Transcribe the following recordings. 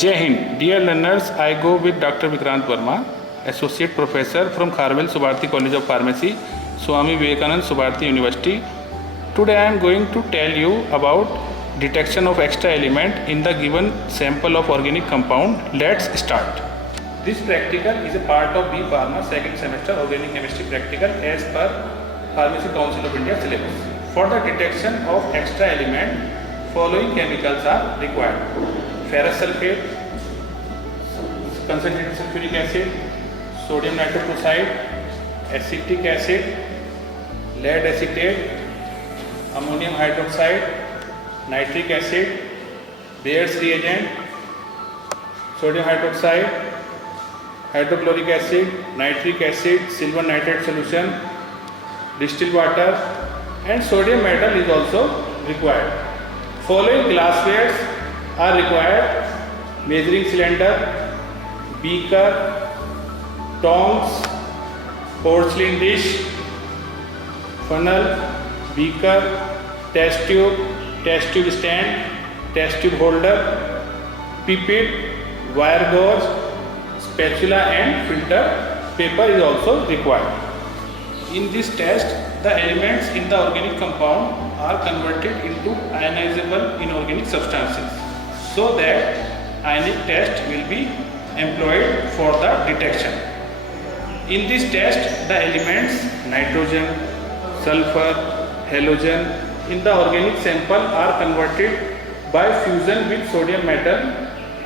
Jai Hind. Dear learners, I go with Dr. Vikrant Verma, Associate Professor from Kharvel Subharti College of Pharmacy, Swami Vivekanand Subharti University. Today I am going to tell you about detection of extra element in the given sample of organic compound. Let's start. This practical is a part of B Pharma second semester organic chemistry practical as per Pharmacy Council of India syllabus. For the detection of extra element, following chemicals are required: ferrous sulfate, concentrated sulfuric acid, sodium nitroprusside, acetic acid, lead acetate, ammonium hydroxide, nitric acid, Bayer's reagent, sodium hydroxide, hydrochloric acid, nitric acid, silver nitrate solution, distilled water, and sodium metal is also required. Following glasswares are required: measuring cylinder, beaker, tongs, porcelain dish, funnel, beaker, test tube stand, test tube holder, pipette, wire gauze, spatula and filter paper is also required. In this test, the elements in the organic compound are converted into ionizable inorganic substances, so that ionic test will be employed for the detection. In this test, the elements nitrogen, sulfur, halogen in the organic sample are converted by fusion with sodium metal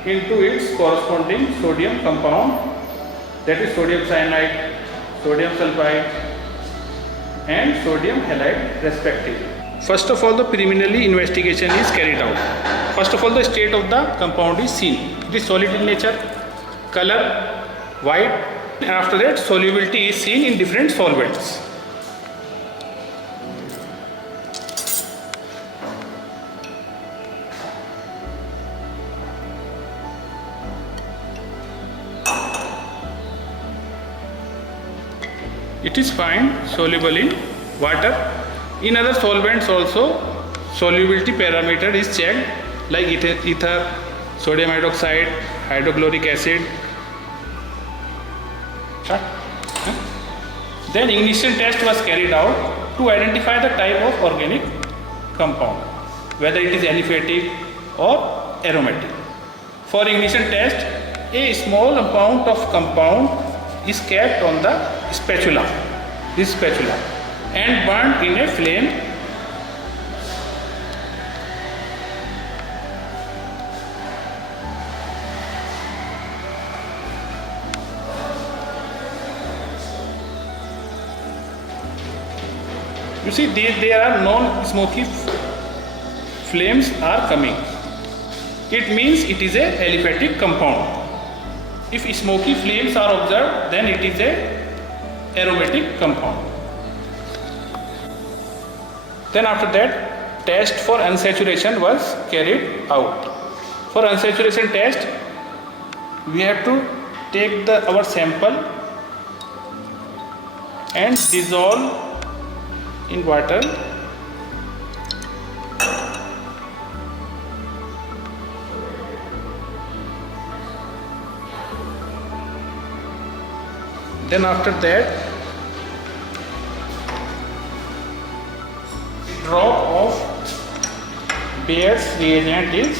into its corresponding sodium compound, that is sodium cyanide, sodium sulfide and sodium halide respectively. First of all, the preliminary investigation is carried out. First of all, the state of the compound is seen. It is solid in nature, color white, and after that solubility is seen in different solvents. It is fine soluble in water. In other solvents also solubility parameter is checked, like ether, sodium hydroxide, hydrochloric acid. Then ignition test was carried out to identify the type of organic compound, whether it is aliphatic or aromatic. For ignition test, a small amount of compound is kept on the spatula, and burnt in a flame. You see, there are non-smoky flames are coming. It means it is a aliphatic compound. If smoky flames are observed, then it is a aromatic compound. Then after that, test for unsaturation was carried out. For unsaturation test, we have to take our sample and dissolve in water. Then after that, drop of Bayer's reagent is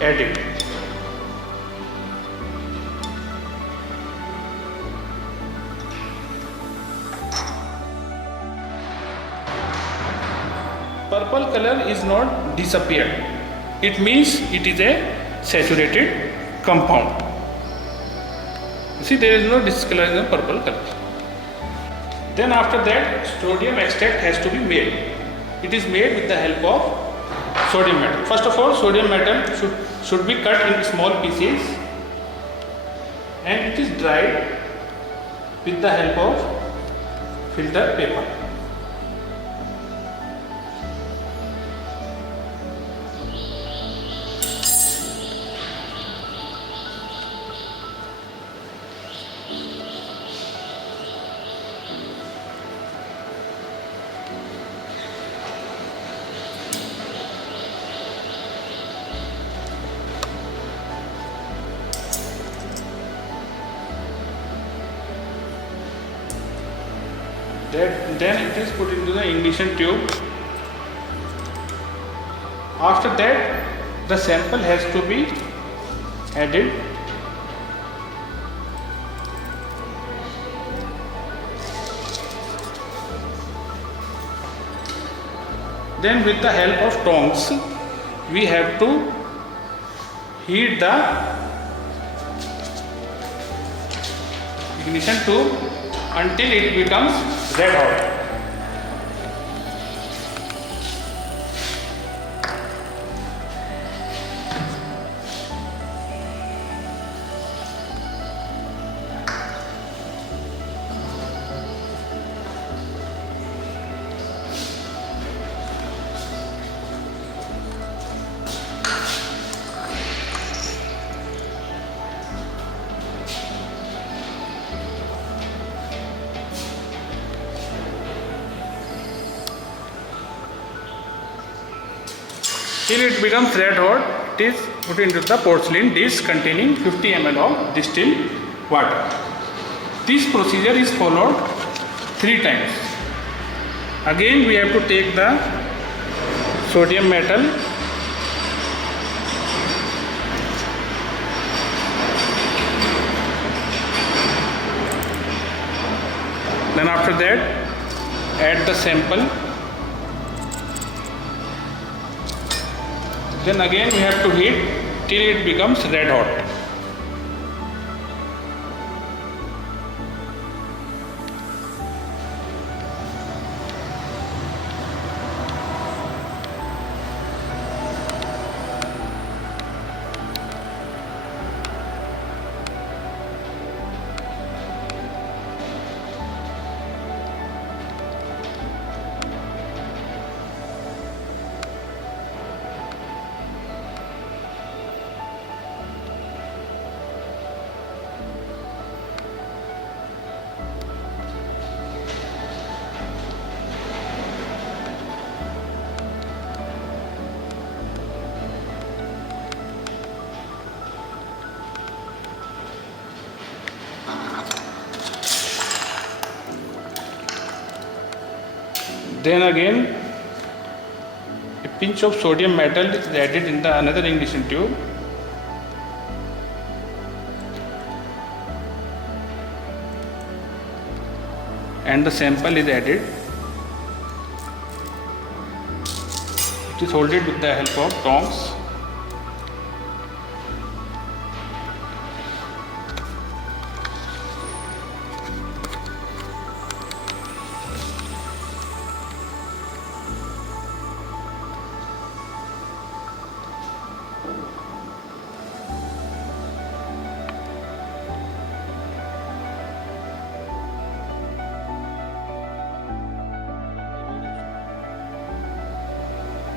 added. Purple color is not disappeared. It means it is a saturated compound. See, there is no discoloration of purple color. Then after that, sodium extract has to be made. It is made with the help of sodium metal. First of all, sodium metal should be cut in small pieces and it is dried with the help of filter paper. Then it is put into the ignition tube. After that, the sample has to be added. Then with the help of tongs, we have to heat the ignition tube until it becomes red hot. Till it becomes red hot, it is put into the porcelain dish containing 50 ml of distilled water. This procedure is followed 3 times. Again we have to take the sodium metal, then after that add the sample. Then again we have to heat till it becomes red hot. Then again a pinch of sodium metal is added in the another ignition tube. And the sample is added. It is holded with the help of tongs.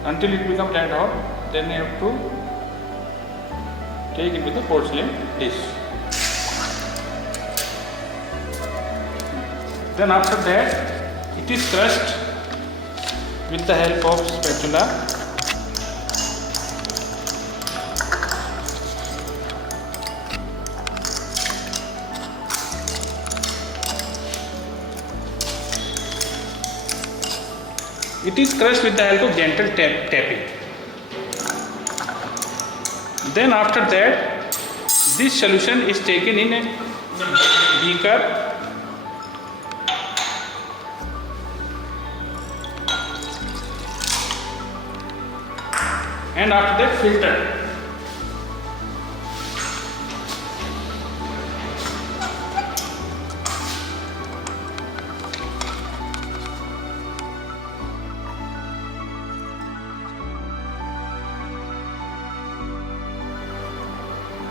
Until it becomes red hot, then you have to take it with the porcelain dish. Then after that, it is crushed with the help of spatula. It is crushed with the help of gentle tapping. Then after that, this solution is taken in a beaker and after that filtered.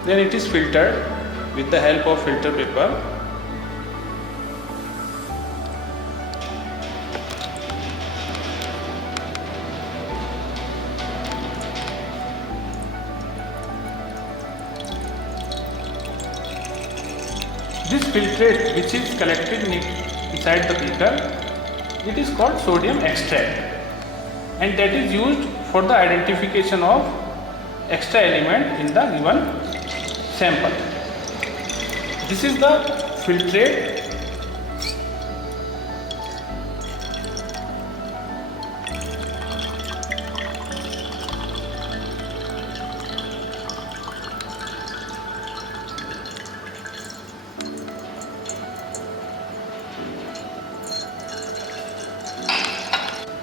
Then it is filtered with the help of filter paper. This filtrate which is collected inside the beaker, it is called sodium extract, and that is used for the identification of extra element in the given sample. This is the filtrate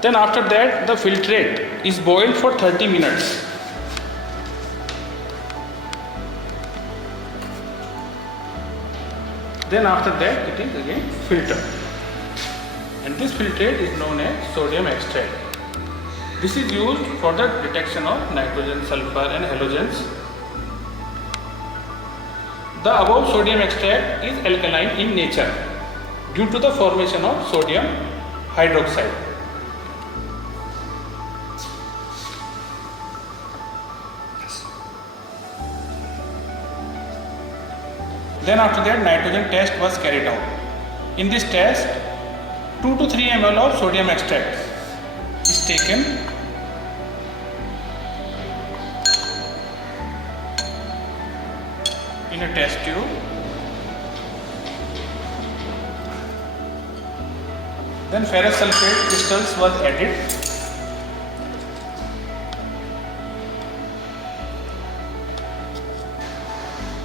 Then after that the filtrate is boiled for 30 minutes. Then after that it is again filtered, and this filtrate is known as sodium extract. This is used for the detection of nitrogen, sulfur and halogens. The above sodium extract is alkaline in nature due to the formation of sodium hydroxide. Then after that nitrogen test was carried out. In this test 2 to 3 ml of sodium extract is taken in a test tube. Then ferrous sulfate crystals was added.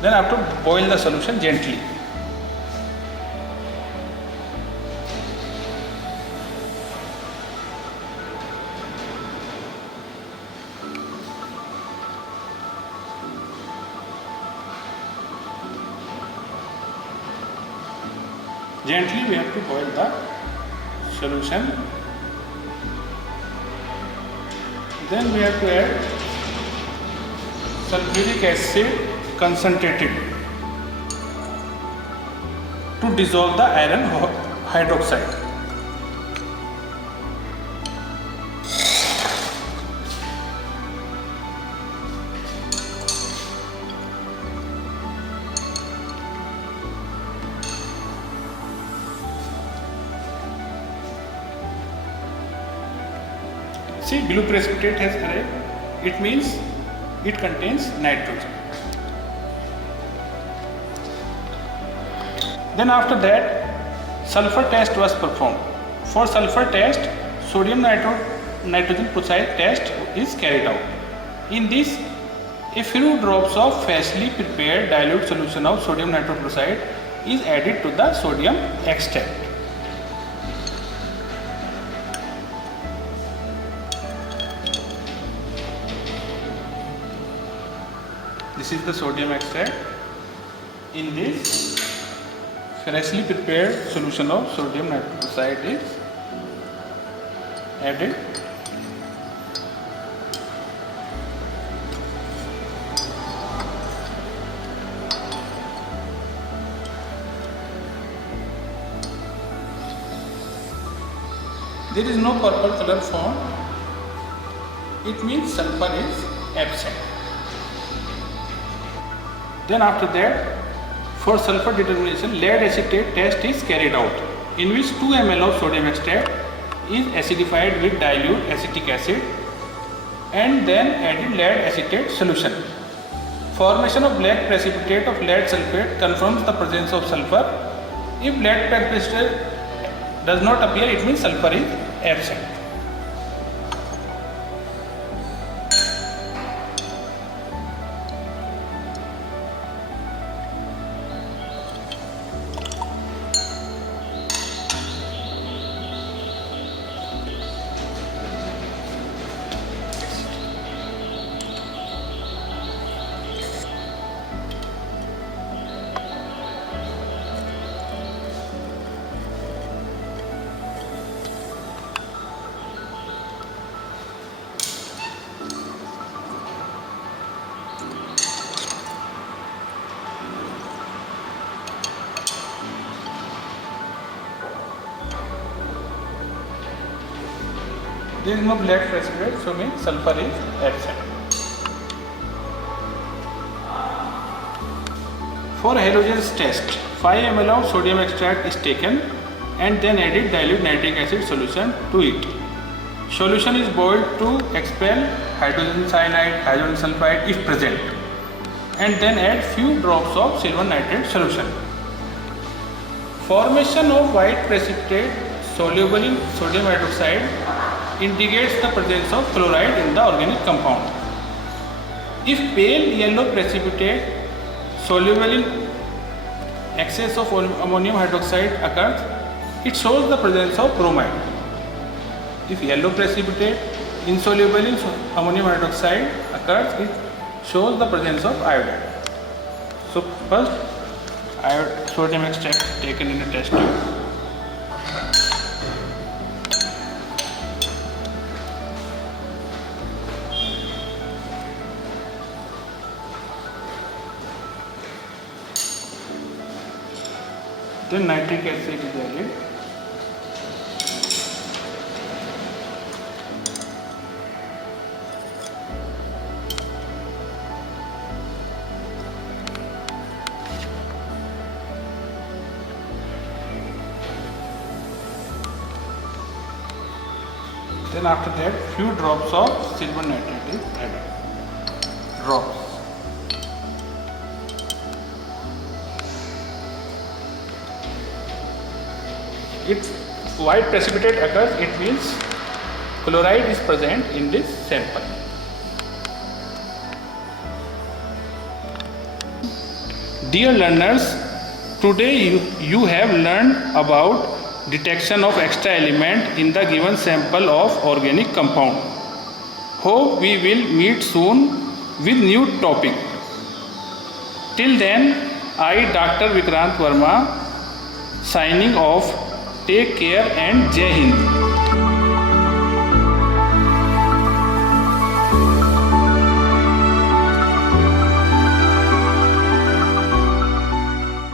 Then I have to boil the solution gently. Gently we have to boil the solution. Then we have to add sulfuric acid concentrated to dissolve the iron hydroxide. See, blue precipitate has arrived. It means it contains nitrogen. Then after that sulfur test was performed. For sulfur test sodium nitrogen peroxide test is carried out. In this a few drops of freshly prepared dilute solution of sodium nitroperoxide is added to the sodium extract. This is the sodium extract. In this freshly prepared solution of sodium nitroperoxide is added. There is no purple color formed. It means sulfur is absent. Then after that, for sulfur determination, lead acetate test is carried out, in which 2 ml of sodium extract is acidified with dilute acetic acid and then added lead acetate solution. Formation of black precipitate of lead sulfate confirms the presence of sulfur. If black precipitate does not appear, it means sulfur is absent. There is no black precipitate, so means sulfur is absent. For halogens test, 5 ml of sodium extract is taken and then added dilute nitric acid solution to it. Solution is boiled to expel hydrogen cyanide, hydrogen sulfide if present, and then add few drops of silver nitrate solution. Formation of white precipitate soluble in sodium hydroxide indicates the presence of chloride in the organic compound. If pale yellow precipitate soluble in excess of ammonium hydroxide occurs, it shows the presence of bromide. If yellow precipitate insoluble in ammonium hydroxide occurs, it shows the presence of iodide. So first, sodium extract taken in a test tube. Then nitric acid is added. Then after that, few drops of silver nitrate is added. Drops. If white precipitate occurs, it means chloride is present in this sample. Dear learners, today you have learned about detection of extra element in the given sample of organic compound. Hope we will meet soon with new topic. Till then, I, Dr. Vikrant Verma, signing off. Take care and Jai Hind.